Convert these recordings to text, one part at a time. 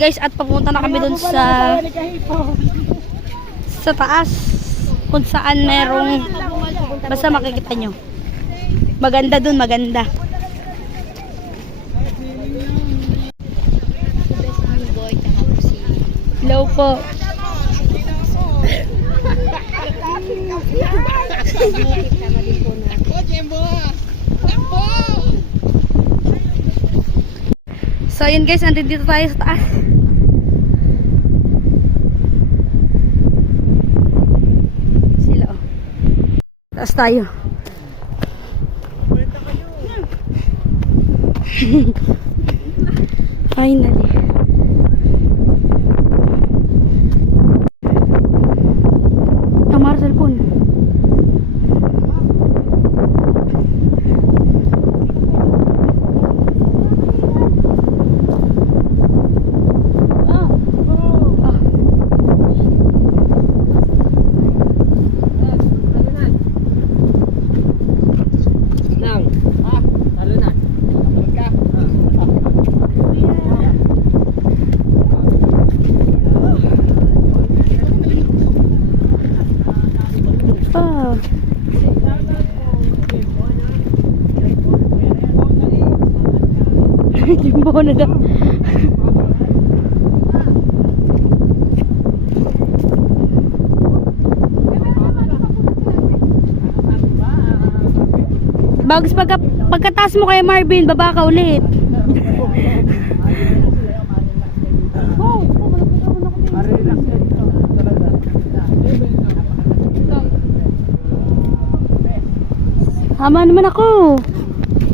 guys, at papunta na kami dun sa taas kung saan merong basta makikita nyo. Maganda dun, maganda. Hello po. So yun guys, andito tayo sa taas. Sila oh. Taas tayo. Finally. Tamar cellphone. Jimbo na daw. Bagus pagkataas mo kay Marvin, baba ka ulit. Hama naman ako.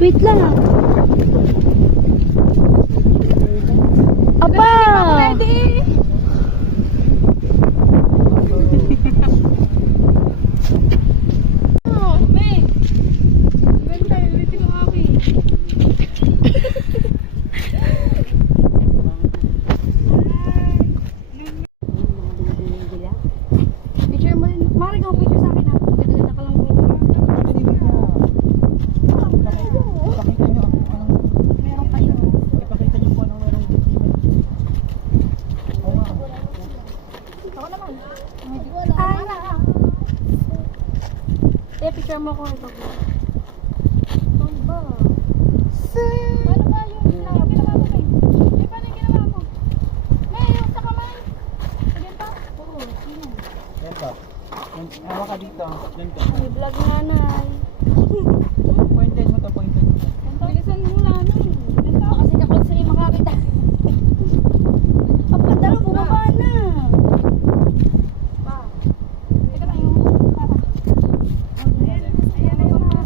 Wait lang. Apa? Ready? Oh, May. Ganda, ready ko kami. Picture mo rin. Mari ka picture sa akin ha. Ganda-ganda ka lang po. Meron kayo. Ipakita nyo po anong meron. Ako naman. Picture mo ko ito. Tumba. Paano ba yung ginawa mo, May? May paano yung ginawa mo? May, yung sa kamay. Again pa? Oo, sino? Yan pa. Awa ka dito. Ganito. May vlog nanay. Pointed mo to, pointed mo. Bilisan mo lang nun. Kasi kapag sa'yo makakita. Papadalo, bumaba na. Pa. Ito na yung para. Ayan na yung mga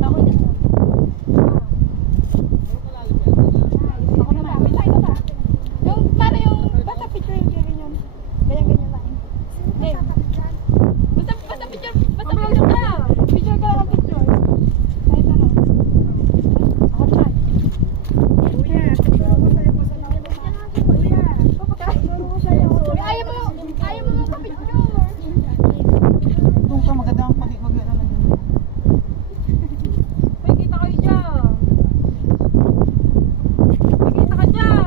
ako dito. Ako naman. Yung para yung basta picture yung ganyan. Ganyan-ganyan lang. Basta picture. Basta picture ka. Picture ka lang ang picture. Kahit ano. Ako try. Kuya, siguro ko sa'yo po sa namin. Kuya, siguro ko sa'yo. Ayaw mo ka-picture. Doon ka maganda ang pag-ano lang. May kita kayo dyan. May kita ka dyan.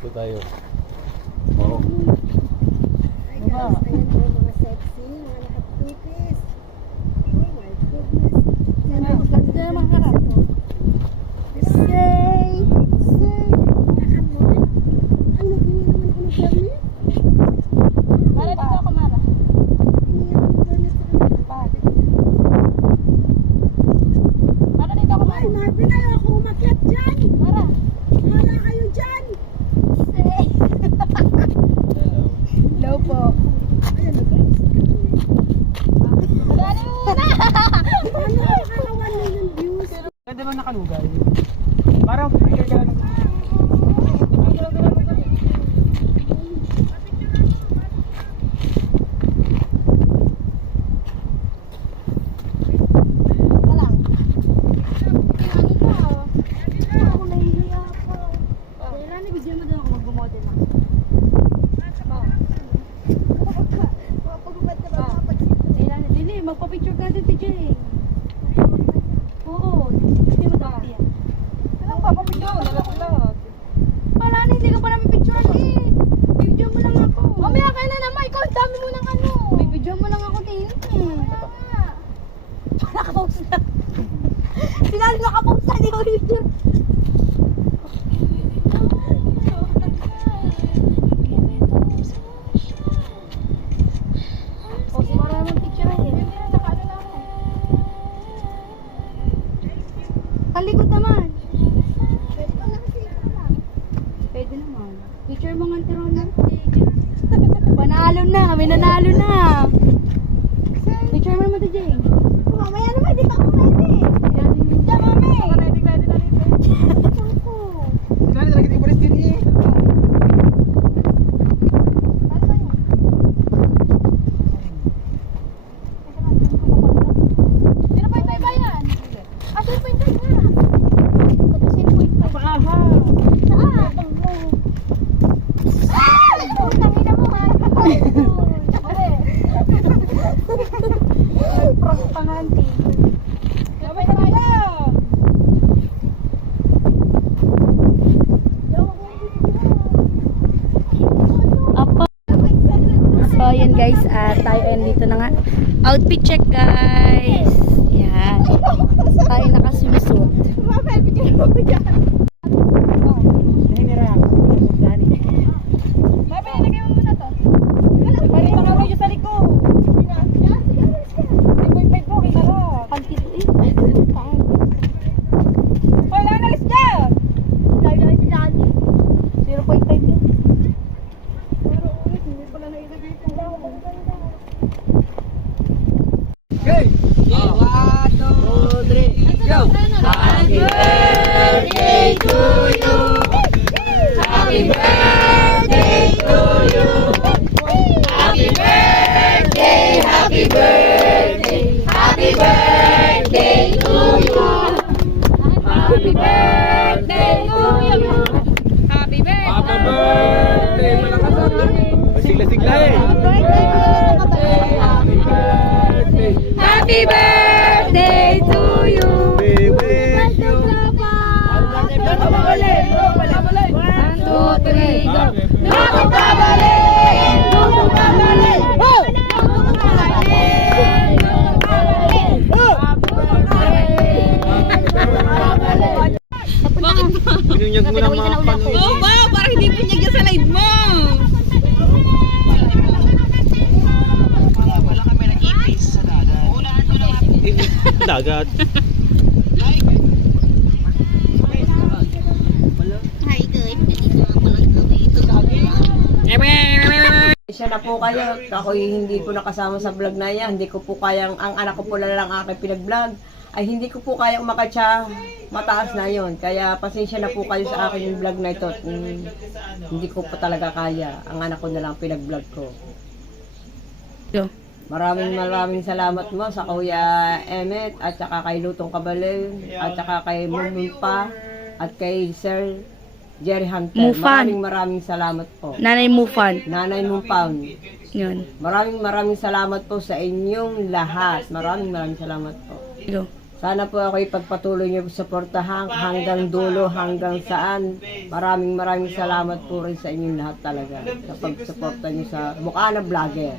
Ito tayo. Ayan po mga sexy, mga nakapipis. Oh my goodness. Ganda naman harap. Say! Nakanood? Ano, hindi naman ako nag-permit? Mara dito ako, Mara. Hindi ako nag-permit sa kanila. Mara dito ako, Ay, Mara. Marvin, ayaw ako umakyat dyan. Mara. Wala kayo dyan. Say. Picture mo nga tiro na. Panalo na, may nanalo na. Picture mo naman ito, Jay. Mamaya naman, di pa ako ready. Diyan, mami. Ready na rin. Sila na kita ipalis din eh. Sino po yung bayan? Ah, 0.5 nga. Tapos 0.5. Paaha. Saan? Ah! Putang ina mo, ha? Prank pa nga, auntie. Sabay na tayo! Apa. So, yun guys, tayo ay dito na nga. Outfit check, guys. Yan. Tayo nakaswimsuit. May pinalagay mo muna to. Pwede pa kami dyan sa likod. 3.5 po, kita ro. Pagkito eh. Hoy, nanalis dyan! Dahil na si Daddy. 0.5 din. Okay. 1, 2, 3, go! Happy birthday to you. Happy birthday to you. Happy birthday, happy birthday, happy birthday to you. Happy birthday to you. Happy birthday. Happy birthday! Sigla-sigla eh. Happy birthday to you. We wish you. 1, 2, 3, go. Dugong pabalik! Dugong pabalik! Dugong pabalik! Binunyag mo ng mga panood. Oo ba? Parang hindi po niya sa live mo. Dagat. Hi guys, dito ako lang kami. Ito Siya na po kayo, ako hindi po nakasama sa vlog na yan, hindi ko po kayang, ang anak ko po lang aking pinag-vlog, ay hindi ko po kayang makatsa, mataas na yon. Kaya pasensya na po kayo sa aking vlog na ito. Hindi ko po talaga kaya, ang anak ko na lang pinag-vlog ko. Maraming salamat mo sa Kuya Emmet, at saka kay Lutong Kabalew, at saka kay Mumpa, at kay Sir Jerry Hunter. Mufan. Maraming salamat po. Nanay Mufan. Nanay Mumpan. Yun. Maraming salamat po sa inyong lahat. Maraming salamat po. Go. Sana po ako ipagpatuloy niyo suportahan hanggang dulo, hanggang saan. Maraming salamat po rin sa inyong lahat talaga sa pagsuporta niyo sa Bukana Vlogger.